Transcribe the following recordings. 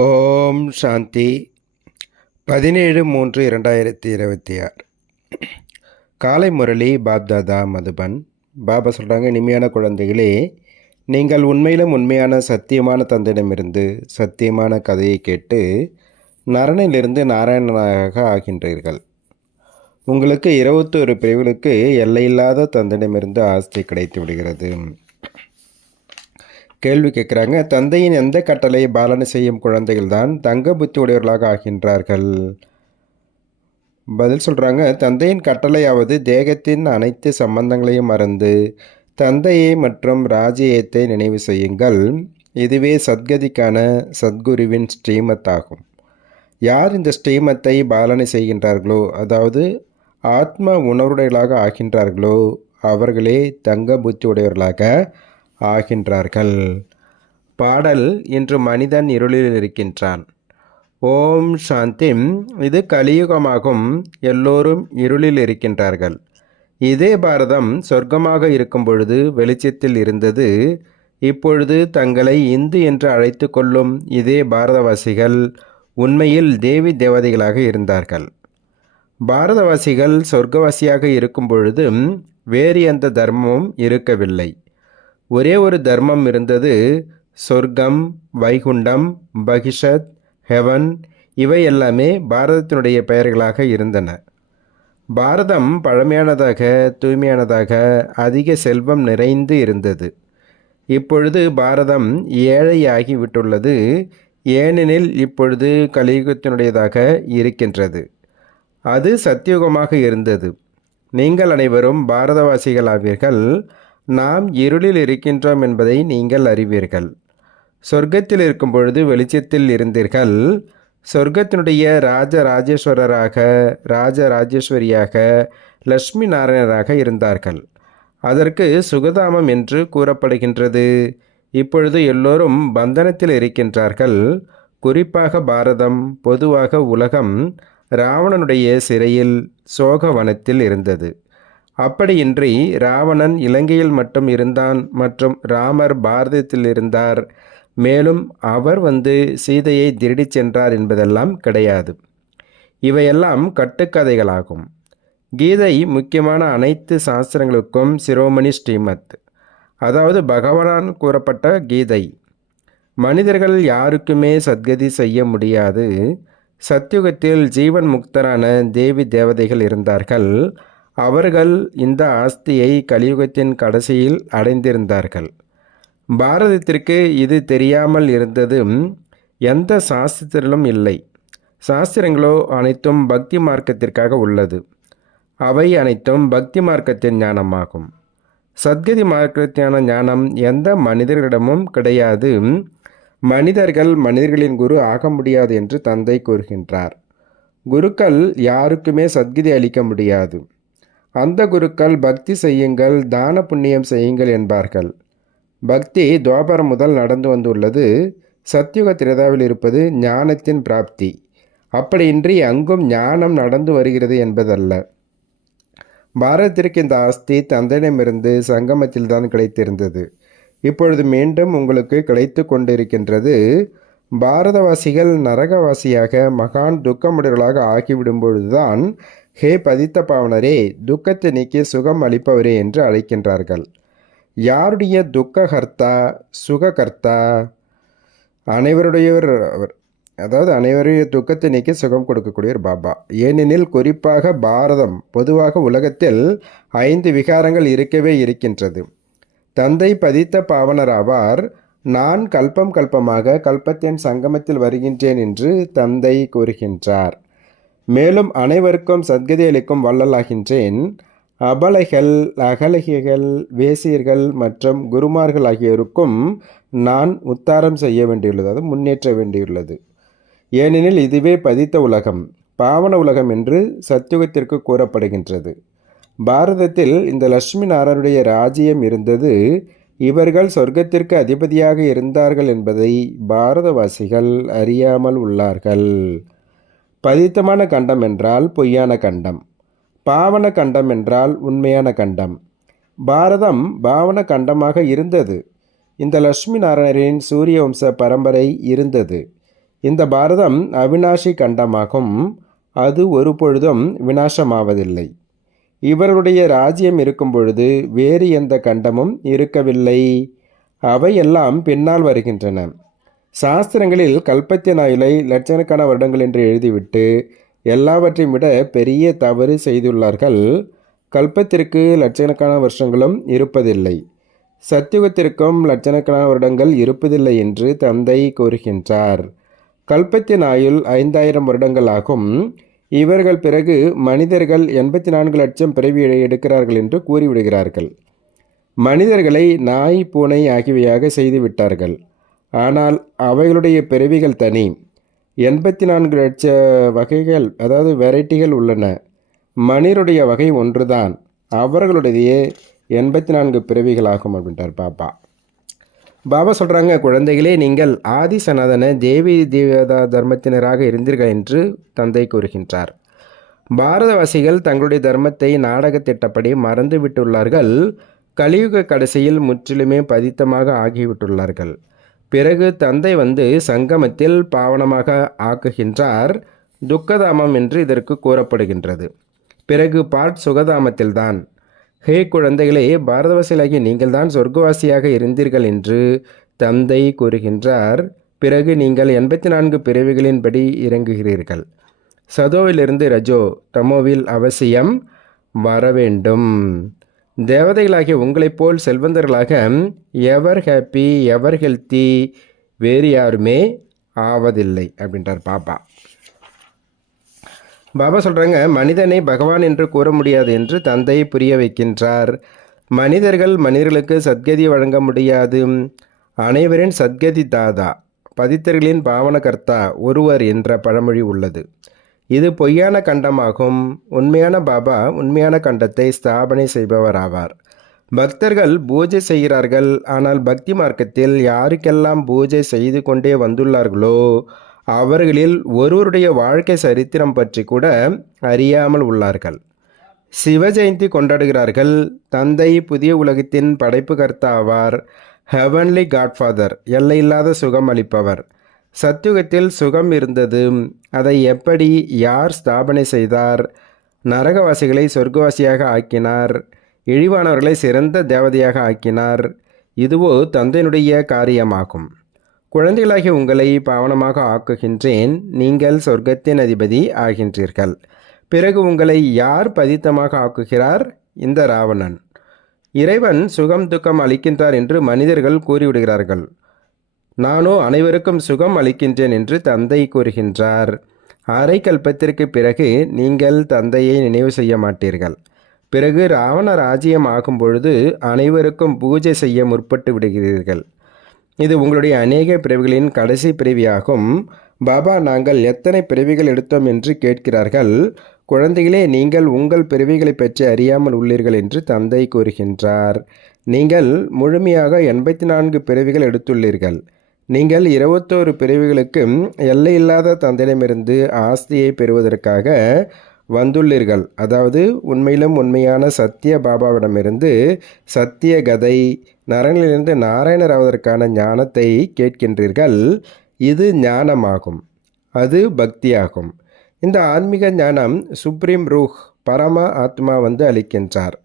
ஓம் சாந்தி 17/3/2026 காலை முரளி பாப்தாதா மதுபன். பாபா சொல்கிறாங்க, இனிமையான குழந்தைகளே, நீங்கள் உண்மையிலும் உண்மையான சத்தியமான தந்தையிடமிருந்து சத்தியமான கதையை கேட்டு நரனிலிருந்து நாராயணனாக ஆகின்றீர்கள். உங்களுக்கு 21 பிரிவுகளுக்கு எல்லையில்லாத தந்தையிடமிருந்து ஆஸ்தி கிடைத்து விடுகிறது. கேள்வி கேட்குறாங்க, தந்தையின் எந்த கட்டளையை பாலனை செய்யும் குழந்தைகள் தான் தங்க புத்தி உடையவர்களாக ஆகின்றார்கள்? பதில் சொல்கிறாங்க, தந்தையின் கட்டளையாவது தேகத்தின் அனைத்து சம்பந்தங்களையும் மறந்து தந்தையை மற்றும் ராஜ்யத்தை நினைவு செய்யுங்கள். இதுவே சத்கதிக்கான சத்குருவின் ஸ்ரீமத் ஆகும். யார் இந்த ஸ்ரீமத்தை பாலனை செய்கின்றார்களோ, அதாவது ஆத்ம உணர்வுடையவர்களாக ஆகின்றார்களோ, அவர்களே தங்க புத்தி உடையவர்களாக ஆகின்றார்கள். பாடல், இன்று மனிதன் இருளில் இருக்கின்றான். ஓம் சாந்தி. இது கலியுகமாகும். எல்லோரும் இருளில் இருக்கின்றார்கள். இதே பாரதம் சொர்க்கமாக இருக்கும் பொழுது வெளிச்சத்தில் இருந்தது. இப்பொழுது தங்களை இந்து என்று அழைத்து கொள்ளும் இதே பாரதவாசிகள் உண்மையில் தேவி தேவதைகளாக இருந்தார்கள். பாரதவாசிகள் சொர்க்கவாசியாக இருக்கும் பொழுது வேறு எந்த தர்மமும் இருக்கவில்லை. ஒரே ஒரு தர்மம் இருந்தது. சொர்க்கம், வைகுண்டம், பகிஷத், ஹெவன், இவை எல்லாமே பாரதத்தினுடைய பெயர்களாக இருந்தன. பாரதம் பழமையானதாக, தூய்மையானதாக, அதிக செல்வம் நிறைந்து இருந்தது. இப்பொழுது பாரதம் ஏழையாகிவிட்டுள்ளது. ஏனெனில் இப்பொழுது கலியுகத்தினுடையதாக இருக்கின்றது. அது சத்தியுகமாக இருந்தது. நீங்கள் அனைவரும் பாரதவாசிகள் ஆவீர்கள். நாம் இருளில் இருக்கின்றோம் என்பதை நீங்கள் அறிவீர்கள். சொர்க்கத்தில் இருக்கும் பொழுது வெளிச்சத்தில் இருந்தீர்கள். சொர்க்கத்தினுடைய ராஜராஜேஸ்வரராக, ராஜராஜேஸ்வரியாக, லட்சுமி நாராயணராக இருந்தார்கள். அதற்கு சுகதாமம் என்று கூறப்படுகின்றது. இப்பொழுது எல்லோரும் பந்தனத்தில் இருக்கின்றார்கள். குறிப்பாக பாரதம், பொதுவாக உலகம் ராவணனுடைய சிறையில் சோகவனத்தில் இருந்தது. அப்படியின்றி ராவணன் இலங்கையில் மட்டும் இருந்தான் மற்றும் ராமர் பாரதத்தில் இருந்தார். மேலும் அவர் சீதையை திருடிச் சென்றார் என்பதெல்லாம் கிடையாது. இவையெல்லாம் கட்டுக்கதைகளாகும். கீதை முக்கியமான அனைத்து சாஸ்திரங்களுக்கும் சிரோமணி ஸ்ரீமத், அதாவது பகவான் கூறப்பட்ட கீதை. மனிதர்கள் யாருக்குமே சத்கதி செய்ய முடியாது. சத்யுகத்தில் ஜீவன் முக்தரான தேவி தேவதைகள் இருந்தார்கள். அவர்கள் இந்த ஆஸ்தியை கலியுகத்தின் கடைசியில் அடைந்திருந்தார்கள். பாரதத்திற்கு இது தெரியாமல் இருந்தது எந்த சாஸ்திரத்திலும் இல்லை. சாஸ்திரங்களோ அனைத்தும் பக்தி மார்க்கத்திற்காக உள்ளது. அவை அனைத்தும் பக்தி மார்க்கத்தின் ஞானமாகும். சத்கதி மார்க்கத்தியான ஞானம் எந்த மனிதர்களிடமும் கிடையாது. மனிதர்கள் மனிதர்களின் குரு ஆக முடியாது என்று தந்தை கூறுகின்றார். குருக்கள் யாருக்குமே சத்கதி அளிக்க முடியாது. அந்த குருக்கள் பக்தி செய்யுங்கள், தான புண்ணியம் செய்யுங்கள் என்பார்கள். பக்தி துவாபரம் முதல் நடந்து வந்துள்ளது. சத்யுக திரேதாவில் இருப்பது ஞானத்தின் பிராப்தி. அப்படியின்றி அங்கும் ஞானம் நடந்து வருகிறது என்பதல்ல. பாரதத்திற்கு இந்த ஆஸ்தி தந்தையிடமிருந்து சங்கமத்தில் தான் கிடைத்திருந்தது. இப்பொழுது மீண்டும் உங்களுக்கு கிடைத்து கொண்டிருக்கின்றது. பாரதவாசிகள் நரகவாசியாக மகான் துக்கமுடையவர்களாக ஆகிவிடும் பொழுதுதான் ஹே பதித்த பாவனரே, துக்கத்தை நீக்கி சுகம் அளிப்பவரே என்று அழைக்கின்றார்கள். யாருடைய துக்ககர்த்தா, சுககர்த்தா? அனைவருடையவர் அவர். அதாவது அனைவருடைய துக்கத்தை நீக்கி சுகம் கொடுக்கக்கூடியவர் பாபா. ஏனெனில் குறிப்பாக பாரதம், பொதுவாக உலகத்தில் 5 விகாரங்கள் இருக்கவே இருக்கின்றது. தந்தை பதித்த பாவனராவார். நான் கல்பம் கல்பமாக கல்பத்தின் சங்கமத்தில் வருகின்றேன் என்று தந்தை கூறுகின்றார். மேலும் அனைவருக்கும் சத்கதி அளிக்கும் வள்ளலாகின்றேன். அபலைகள், அகலகிகள், வேசியர்கள் மற்றும் குருமார்கள் ஆகியோருக்கும் நான் உத்தாரம் செய்ய வேண்டியுள்ளது, அது முன்னேற்ற வேண்டியுள்ளது. ஏனெனில் இதுவே பதித்த உலகம், பாவன உலகம் என்று சத்யுகத்திற்கு கூறப்படுகின்றது. பாரதத்தில் இந்த லட்சுமி நாராயணுடைய ராஜ்யம் இருந்தது. இவர்கள் சொர்க்கத்திற்கு அதிபதியாக இருந்தார்கள் என்பதை பாரதவாசிகள் அறியாமல் உள்ளார்கள். பதித்தமான கண்டம் என்றால் பொய்யான கண்டம், பாவன கண்டம் என்றால் உண்மையான கண்டம். பாரதம் பாவன கண்டமாக இருந்தது. இந்த லட்சுமி நாராயணரின் சூரிய வம்ச பரம்பரை இருந்தது. இந்த பாரதம் அவிநாசி கண்டமாகும். அது ஒரு பொழுதும் விநாசமாவதில்லை. இவர்களுடைய ராஜ்யம் இருக்கும் பொழுது வேறு எந்த கண்டமும் இருக்கவில்லை. அவையெல்லாம் பின்னால் வருகின்றன. சாஸ்திரங்களில் கல்பத்தின் ஆயுளை லட்சக்கணக்கான வருடங்கள் என்று எழுதிவிட்டு எல்லாவற்றையும் விட பெரிய தவறு செய்துள்ளார்கள். கல்பத்திற்கு லட்சக்கணக்கான வருஷங்களும் இருப்பதில்லை. சத்தியுகத்திற்கும் லட்சக்கணக்கான வருடங்கள் இருப்பதில்லை என்று தந்தை கூறுகின்றார். கல்பத்தின் ஆயுள் 5000 வருடங்கள் ஆகும். இவர்கள் பிறகு மனிதர்கள் 84 லட்சம் பிறவி எடுக்கிறார்கள் என்று கூறிவிடுகிறார்கள். மனிதர்களை நாய், பூனை ஆகியவையாக செய்துவிட்டார்கள். ஆனால் அவைகளுடைய பிறவிகள் தனி. 84 லட்ச வகைகள், அதாவது வெரைட்டிகள் உள்ளன. மனிதருடைய வகை ஒன்றுதான். அவர்களுடைய 84 பிறவிகளாகும் அப்படின்றார் பாபா. பாபா சொல்கிறாங்க, குழந்தைகளே, நீங்கள் ஆதி சனாதன தேவி தேவதா தர்மத்தினராக இருந்தீர்கள் என்று தந்தை கூறுகின்றார். பாரதவாசிகள் தங்களுடைய தர்மத்தை நாடகத்திட்டப்படி மறந்து விட்டுள்ளார்கள். கலியுக கடைசியில் முற்றிலுமே பதித்தமாக ஆகிவிட்டுள்ளார்கள். பிறகு தந்தை வந்து சங்கமத்தில் பாவனமாக ஆக்குகின்றார். துக்கதாமம் என்று இதற்கு கூறப்படுகின்றது. பிறகு பாட் சுகதாமத்தில்தான். ஹே குழந்தைகளே, பாரதவாசிகளாகிய நீங்கள் தான் சொர்க்கவாசியாக இருந்தீர்கள் என்று தந்தை கூறுகின்றார். பிறகு நீங்கள் 84 பிறவிகளின்படி இறங்குகிறீர்கள். சதோவிலிருந்து ரஜோ, தமோவில் அவசியம் வர வேண்டும். தேவதைகளாகிய உங்களைப் போல் செல்வந்தர்களாக எவர் ஹாப்பி, எவர் ஹெல்த்தி, வேறு யாருமே ஆவதில்லை அப்படின்றார் பாபா. பாபா சொல்கிறாங்க, மனிதனை பகவான் என்று கூற முடியாது என்று தந்தை புரிய வைக்கின்றார். மனிதர்களுக்கு சத்கதி வழங்க முடியாது. அனைவரின் சத்கதி தாதா, பதித்தர்களின் பாவனகர்த்தா ஒருவர் என்ற பழமொழி உள்ளது. இது பொய்யான கண்டமாகும். உண்மையான பாபா உண்மையான கண்டத்தை ஸ்தாபனை செய்பவர் ஆவார். பக்தர்கள் பூஜை செய்கிறார்கள். ஆனால் பக்தி மார்க்கத்தில் யாருக்கெல்லாம் பூஜை செய்து கொண்டே வந்துள்ளார்களோ அவர்களில் ஒருவருடைய வாழ்க்கை சரித்திரம் பற்றி கூட அறியாமல் உள்ளார்கள். சிவ ஜெயந்தி கொண்டாடுகிறார்கள். தந்தை புதிய உலகத்தின் படைப்பு கர்த்தா ஆவார். ஹெவன்லி காட்ஃபாதர், எல்லையில்லாத சுகம் அளிப்பவர். சத்யுகத்தில் சுகம் இருந்தது. அதை எப்படி யார் ஸ்தாபனை செய்தார்? நரகவாசிகளை சொர்க்கவாசியாக ஆக்கினார். இழிவானவர்களை சிறந்த தேவதையாக ஆக்கினார். இதுவோ தந்தையினுடைய காரியமாகும். குழந்தைகளாகிய உங்களை பாவனமாக ஆக்குகின்றேன். நீங்கள் சொர்க்கத்தின் அதிபதி ஆகின்றீர்கள். பிறகு உங்களை யார் பதித்தமாக ஆக்குகிறார்? இந்த ராவணன். இறைவன் சுகம் துக்கம் அளிக்கின்றார் என்று மனிதர்கள் கூறிவிடுகிறார்கள். நானோ அனைவருக்கும் சுகம் அளிக்கின்றேன் என்று தந்தை கூறுகின்றார். அரை கல்பத்திற்கு பிறகு நீங்கள் தந்தையை நினைவு செய்ய மாட்டீர்கள். பிறகு ராவண ராஜ்யம் ஆகும் பொழுது அனைவருக்கும் பூஜை செய்ய முற்பட்டு விடுகிறீர்கள். இது உங்களுடைய அநேக பிறவிகளின் கடைசி பிறவியாகும். பாபா, நாங்கள் எத்தனை பிறவிகள் எடுத்தோம் என்று கேட்கிறார்கள். குழந்தைகளே, நீங்கள் உங்கள் பிறவிகளை பற்றி அறியாமல் உள்ளீர்கள் என்று தந்தை கூறுகின்றார். நீங்கள் முழுமையாக 84 பிறவிகள் எடுத்துள்ளீர்கள். நீங்கள் 21 பிறவிகளுக்கு எல்லையில்லாத தந்தையிடமிருந்து ஆஸ்தியை பெறுவதற்காக வந்துள்ளீர்கள். அதாவது உண்மையிலும் உண்மையான சத்திய பாபாவிடமிருந்து சத்திய கதை, நரனிலிருந்து நாராயணர் ஆவதற்கான ஞானத்தை கேட்கின்றீர்கள். இது ஞானமாகும். அது பக்தியாகும். இந்த ஆன்மீக ஞானம் சுப்ரீம் ரூஹ், பரம ஆத்மா வந்து அளிக்கின்றார்.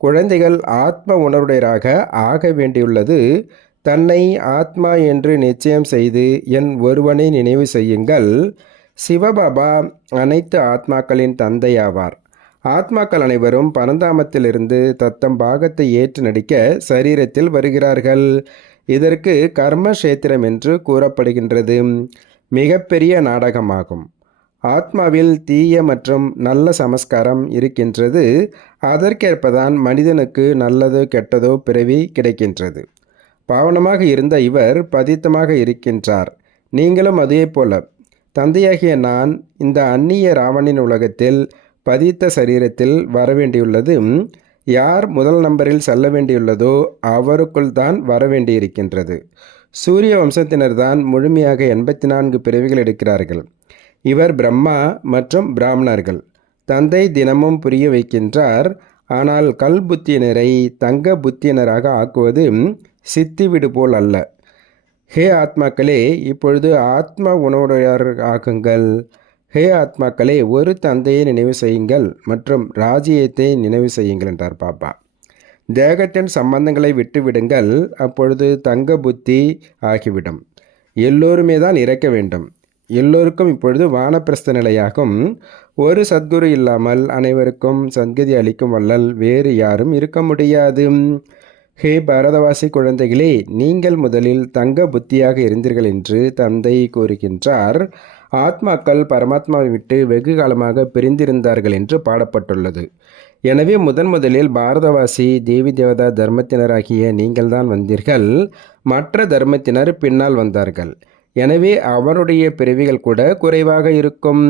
குழந்தைகள் ஆத்ம உணர்வுடையராக ஆக வேண்டியுள்ளது. தன்னை ஆத்மா என்று நிச்சயம் செய்து என் ஒருவனை நினைவு செய்யுங்கள். சிவபாபா அனைத்து ஆத்மாக்களின் தந்தையாவார். ஆத்மாக்கள் அனைவரும் பரந்தாமத்திலிருந்து தத்தம் பாகத்தை ஏற்று நடிக்க சரீரத்தில் வருகிறார்கள். இதற்கு கர்மக்ஷேத்திரம் என்று கூறப்படுகின்றது. மிகப்பெரிய நாடகமாகும். ஆத்மாவில் தீய மற்றும் நல்ல சமஸ்காரம் இருக்கின்றது. அதற்கேற்பதான் மனிதனுக்கு நல்லதோ கெட்டதோ பிறவி கிடைக்கின்றது. பாவனமாக இருந்த இவர் பதித்தமாக இருக்கின்றார். நீங்களும் அதே போல. தந்தையாகிய நான் இந்த அந்நிய ராவணின் உலகத்தில் பதித்த சரீரத்தில் வரவேண்டியுள்ளது. யார் முதல் நம்பரில் செல்ல வேண்டியுள்ளதோ அவருக்குள் தான் வரவேண்டியிருக்கின்றது. சூரிய வம்சத்தினர் தான் முழுமையாக 84 பிறவிகள் எடுக்கிறார்கள். இவர் பிரம்மா மற்றும் பிராமணர்கள். தந்தை தினமும் புரிய வைக்கின்றார். ஆனால் கல் புத்தியினரை தங்க புத்தியினராக ஆக்குவது சித்திவிடு போல் அல்ல. ஹே ஆத்மாக்களே, இப்பொழுது ஆத்ம உணவுடையார் ஆகுங்கள். ஹே ஆத்மாக்களே, ஒரு தந்தையை நினைவு செய்யுங்கள் மற்றும் ராஜ்யத்தை நினைவு செய்யுங்கள் என்றார் பாபா. தேகத்தின் சம்பந்தங்களை விட்டுவிடுங்கள், அப்பொழுது தங்க புத்தி ஆகிவிடும். எல்லோருமே தான் இறக்க வேண்டும். எல்லோருக்கும் இப்பொழுது வானப்பிரஸ்த நிலையாகும். ஒரு சத்குரு இல்லாமல் அனைவருக்கும் சத்கதி அளிக்கும் வள்ளல் வேறு யாரும் இருக்க முடியாது. ஹே பாரதவாசி குழந்தைகளே, நீங்கள் முதலில் தங்க புத்தியாக இருந்தீர்கள் என்று தந்தை கூறுகின்றார். ஆத்மாக்கள் பரமாத்மாவை விட்டு வெகு காலமாக பிரிந்திருந்தார்கள் என்று பாடப்பட்டுள்ளது. எனவே முதலில் பாரதவாசி தேவி தேவதா தர்மத்தினராகிய நீங்கள்தான் வந்தீர்கள். மற்ற தர்மத்தினர் பின்னால் வந்தார்கள். எனவே அவருடைய பிறவிகள் கூட குறைவாக இருக்கும்.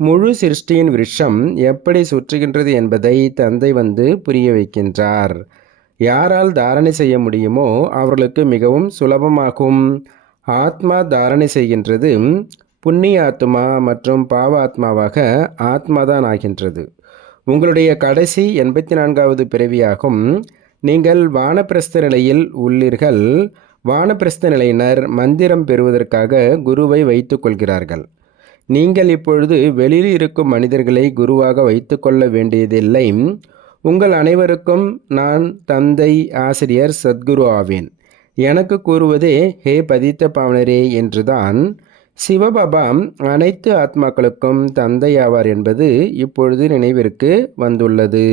முழு சிருஷ்டியின் விருட்சம் எப்படி சுற்றுகின்றது என்பதை தந்தை வந்து புரிய வைக்கின்றார். யாரால் தாரணை செய்ய முடியுமோ அவர்களுக்கு மிகவும் சுலபமாகும். ஆத்மா தாரணை செய்கின்றது. புண்ணிய ஆத்மா மற்றும் பாவ ஆத்மாவாக ஆத்மாதான் ஆகின்றது. உங்களுடைய கடைசி 84வது பிறவியாகும். நீங்கள் வானப்பிரஸ்த நிலையில் உள்ளீர்கள். வானப்பிரஸ்த நிலையினர் மந்திரம் பெறுவதற்காக குருவை வைத்து கொள்கிறார்கள். நீங்கள் இப்பொழுது வெளியில் இருக்கும் மனிதர்களை குருவாக வைத்து கொள்ள வேண்டியதில்லை. உங்கள் அனைவருக்கும் நான் தந்தை, ஆசிரியர், சத்குரு ஆவேன். எனக்கு கூறுவதே ஹே பதித்த பாவனரே என்றுதான். சிவபாபா அனைத்து ஆத்மாக்களுக்கும் தந்தை ஆவார் என்பது இப்பொழுது நினைவிற்கு வந்துள்ளது.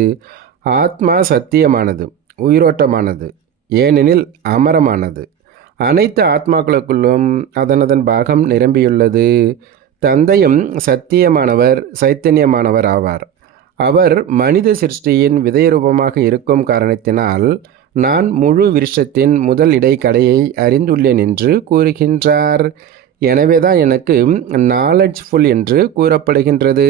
ஆத்மா சத்தியமானது, உயிரோட்டமானது, ஏனெனில் அமரமானது. அனைத்து ஆத்மாக்களுக்குள்ளும் அதனதன் பாகம் நிரம்பியுள்ளது. தந்தையும் சத்தியமானவர், சைத்தன்யமானவர் ஆவார். அவர் மனித சிருஷ்டியின் விதயரூபமாக இருக்கும் காரணத்தினால் நான் முழு விருட்சத்தின் முதல் இடைக்கடையை அறிந்துள்ளேன் என்று கூறுகின்றார். எனவேதான் எனக்கு நாலெட்ஜ்ஃபுல் என்று கூறப்படுகின்றது.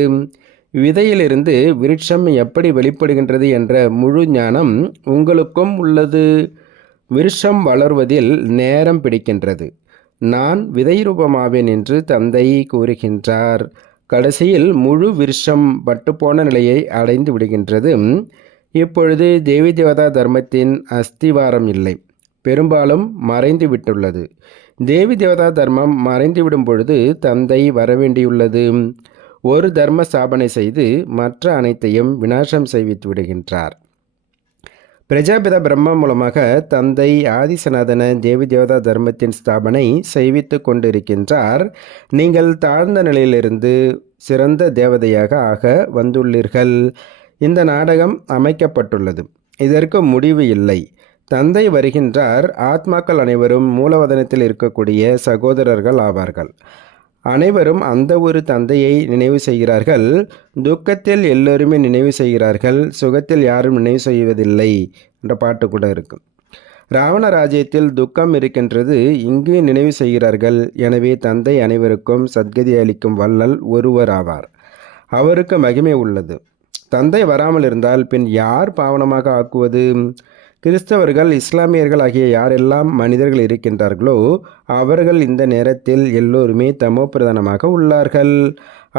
விதையிலிருந்து விருட்சம் எப்படி வெளிப்படுகின்றது என்ற முழு ஞானம் உங்களுக்கும் உள்ளது. விருட்சம் வளர்வதில் நேரம் பிடிக்கின்றது. நான் விதை ரூபமாவேன் என்று தந்தை கூறுகின்றார். கடைசியில் முழு விருட்சம் பட்டுப்போன நிலையை அடைந்து விடுகின்றது. இப்பொழுது தேவி தேவதா தர்மத்தின் அஸ்திவாரம் இல்லை, பெரும்பாலும் மறைந்து விட்டுள்ளது. தேவி தேவதா தர்மம் மறைந்துவிடும் பொழுது தந்தை வரவேண்டியுள்ளது. ஒரு தர்ம ஸ்தாபனை செய்து மற்ற அனைத்தையும் விநாசம் செய்வித்து விடுகின்றார். பிரஜாபித பிரம்மா மூலமாக தந்தை ஆதிசநாதன தேவி தேவதா தர்மத்தின் ஸ்தாபனை செய்வித்து கொண்டிருக்கின்றார். நீங்கள் தாழ்ந்த நிலையிலிருந்து சிறந்த தேவதையாக ஆக வந்துள்ளீர்கள். இந்த நாடகம் அமைக்கப்பட்டுள்ளது. இதற்கு முடிவு இல்லை. தந்தை வருகின்றார். ஆத்மாக்கள் அனைவரும் மூலவதனத்தில் இருக்கக்கூடிய சகோதரர்கள் ஆவார்கள். அனைவரும் அந்த ஒரு தந்தையை நினைவு செய்கிறார்கள். துக்கத்தில் எல்லோருமே நினைவு செய்கிறார்கள், சுகத்தில் யாரும் நினைவு செய்வதில்லை என்ற பாட்டு கூட இருக்கும். ராவண ராஜ்யத்தில் துக்கம் இருக்கின்றது, இங்கு நினைவு செய்கிறார்கள். எனவே தந்தை அனைவருக்கும் சத்கதி அளிக்கும் வள்ளல் ஒருவர் ஆவார். அவருக்கு மகிமை உள்ளது. தந்தை வராமல் இருந்தால் பின் யார் பாவனமாக ஆக்குவது? கிறிஸ்தவர்கள், இஸ்லாமியர்கள் ஆகிய யாரெல்லாம் மனிதர்கள் இருக்கின்றார்களோ அவர்கள் இந்த நேரத்தில் எல்லோருமே தமோ பிரதானமாக உள்ளார்கள்.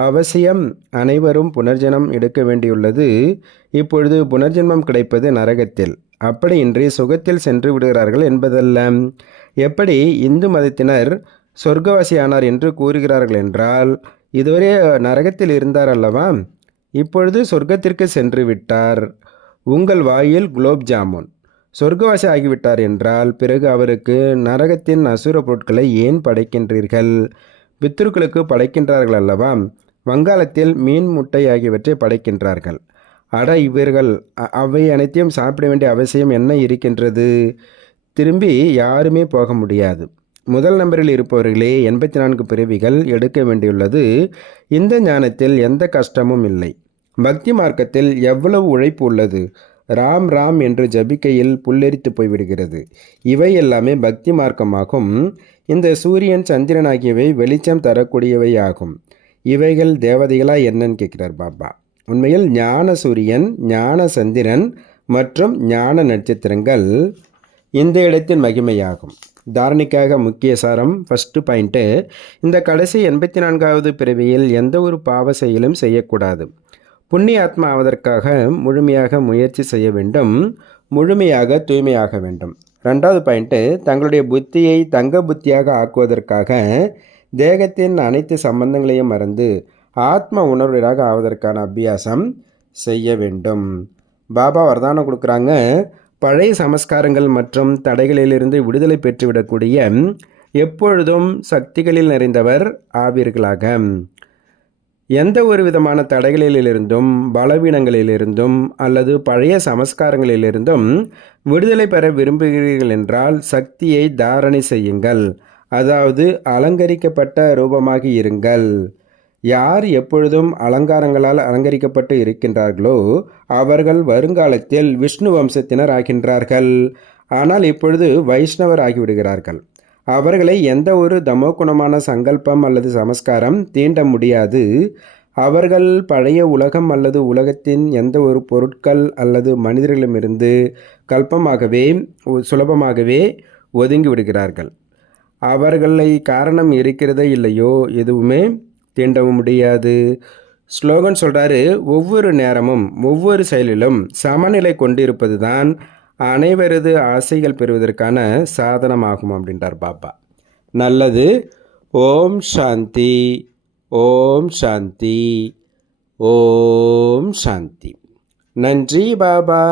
அவசியம் அனைவரும் புனர்ஜென்மம் எடுக்க வேண்டியுள்ளது. இப்பொழுது புனர்ஜென்மம் கிடைப்பது நரகத்தில், அப்படியின்றி சுகத்தில் சென்று விடுகிறார்கள் என்பதல்ல. எப்படி இந்து மதத்தினர் சொர்க்கவாசியானார் என்று கூறுகிறார்கள் என்றால், இதுவரை நரகத்தில் இருந்தார் அல்லவா, இப்பொழுது சொர்க்கத்திற்கு சென்று விட்டார். உங்கள் வாயில் குலோப் ஜாமுன். சொர்க்கவாசி ஆகிவிட்டார் என்றால் பிறகு அவருக்கு நரகத்தின் அசுர பொருட்களை ஏன் படைக்கின்றீர்கள்? பித்ருக்களுக்கு படைக்கின்றார்கள் அல்லவா? வங்காளத்தில் மீன், முட்டை ஆகியவற்றை படைக்கின்றார்கள். அட, இவர்கள் அவை அனைத்தையும் சாப்பிட வேண்டிய அவசியம் என்ன இருக்கின்றது? திரும்பி யாருமே போக முடியாது. முதல் நம்பரில் இருப்பவர்களே 84 பிறவிகள் எடுக்க வேண்டியுள்ளது. இந்த ஞானத்தில் எந்த கஷ்டமும் இல்லை. பக்தி மார்க்கத்தில் எவ்வளவு உழைப்பு உள்ளது! ராம் ராம் என்று ஜபிக்கையில் புல்லெரித்து போய்விடுகிறது. இவை எல்லாமே பக்தி மார்க்கமாகும். இந்த சூரியன், சந்திரன் ஆகியவை வெளிச்சம் தரக்கூடியவை ஆகும். இவைகள் தேவதைகளா என்னன்னு கேட்கிறார் பாபா. உண்மையில் ஞான சூரியன், ஞான சந்திரன் மற்றும் ஞான நட்சத்திரங்கள் இந்த இடத்தின் மகிமையாகும். தாரணிக்காக முக்கிய சாரம். ஃபஸ்ட்டு பாயிண்ட்டு, இந்த கடைசி 84வது பிறவியில் எந்த ஒரு பாவ செயலும் செய்யக்கூடாது. புண்ணிய ஆத்மா ஆவதற்காக முழுமையாக முயற்சி செய்ய வேண்டும். முழுமையாக தூய்மையாக வேண்டும். ரெண்டாவது பாயிண்ட்டு, தங்களுடைய புத்தியை தங்க புத்தியாக ஆக்குவதற்காக தேகத்தின் அனைத்து சம்பந்தங்களையும் மறந்து ஆத்ம உணர்வராக ஆவதற்கான அபியாசம் செய்ய வேண்டும். பாபா வரதானம் கொடுக்குறாங்க, பழைய சமஸ்காரங்கள் மற்றும் தடைகளிலிருந்து விடுதலை பெற்றுவிடக்கூடிய எப்பொழுதும் சக்திகளில் நிறைந்தவர் ஆவீர்களாக. எந்த ஒரு விதமான தடைகளிலிருந்தும் பலவீனங்களிலிருந்தும் அல்லது பழைய சமஸ்காரங்களிலிருந்தும் விடுதலை பெற விரும்புகிறீர்கள் என்றால் சக்தியை தாரணை செய்யுங்கள், அதாவது அலங்கரிக்கப்பட்ட ரூபமாகி இருங்கள். யார் எப்பொழுதும் அலங்காரங்களால் அலங்கரிக்கப்பட்டு இருக்கின்றார்களோ அவர்கள் வருங்காலத்தில் விஷ்ணு வம்சத்தினர் ஆகின்றார்கள். ஆனால் இப்பொழுது வைஷ்ணவர் ஆகிவிடுகிறார்கள். அவர்களை எந்த ஒரு தமோகுணமான சங்கல்பம் அல்லது சமஸ்காரம் தீண்ட முடியாது. அவர்கள் பழைய உலகம் அல்லது உலகத்தின் எந்த ஒரு பொருட்கள் அல்லது மனிதர்களிடமிருந்து கல்பமாகவே சுலபமாகவே ஒதுங்கி விடுகிறார்கள். அவர்களை காரணம் இருக்கிறதோ இல்லையோ எதுவுமே தீண்டவும் முடியாது. ஸ்லோகன் சொல்கிறாரு, ஒவ்வொரு நேரமும் ஒவ்வொரு செயலிலும் சமநிலை கொண்டிருப்பது தான் அனைவரது ஆசைகள் பெறுவதற்கான சாதனமாகும் அப்படின்றார் பாபா. நல்லது. ஓம் சாந்தி, ஓம் சாந்தி, ஓம் சாந்தி. நன்றி பாபா.